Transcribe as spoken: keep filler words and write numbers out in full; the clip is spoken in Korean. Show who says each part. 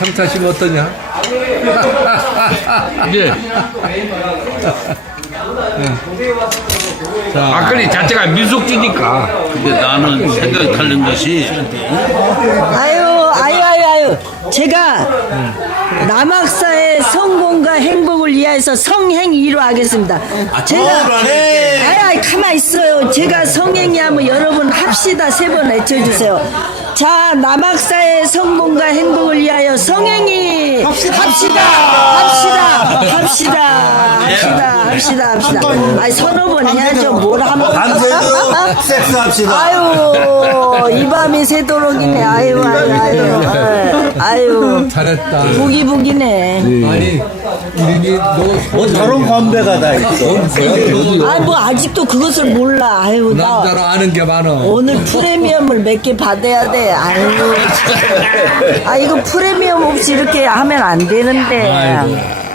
Speaker 1: 상차심 어떠냐?
Speaker 2: 이제
Speaker 1: 자,
Speaker 2: 막걸리 자체가 민속주니까.
Speaker 3: 근데 나는 생각하는 것이
Speaker 4: 아유, 아유, 아유, 아유. 제가 남학사의 성공과 행복을 위하여서 성행위로 하겠습니다. 제가, 아유, 아유, 가만 있어요. 제가 성행위 하면 여러분 합시다. 세 번 외쳐주세요. 자, 남학사의 성공과 행복을 위하여 성행위 합시다. 합시다. 합시다. 합시다. 합시다. 합시다. 아니, 서너 번 해야죠. 뭘 하면.
Speaker 5: 밤새도 섹스합시다.
Speaker 4: 아유, 이 밤이 새도록이네. 아유, 아유, 아유. 아유.
Speaker 1: 잘했다.
Speaker 4: 부기부기네.
Speaker 1: 아니, 이름이 너
Speaker 5: 뭐 저런 건배가 다 있어.
Speaker 4: 아, 뭐 아직도 그것을 몰라. 아유, 나
Speaker 1: 남자로 아는 게 많아.
Speaker 4: 오늘 프리미엄을 몇 개 받아야 돼. 아유, 참. 아, 이거 프리미엄 없이 이렇게 하면 안 되는데.
Speaker 1: 아이고.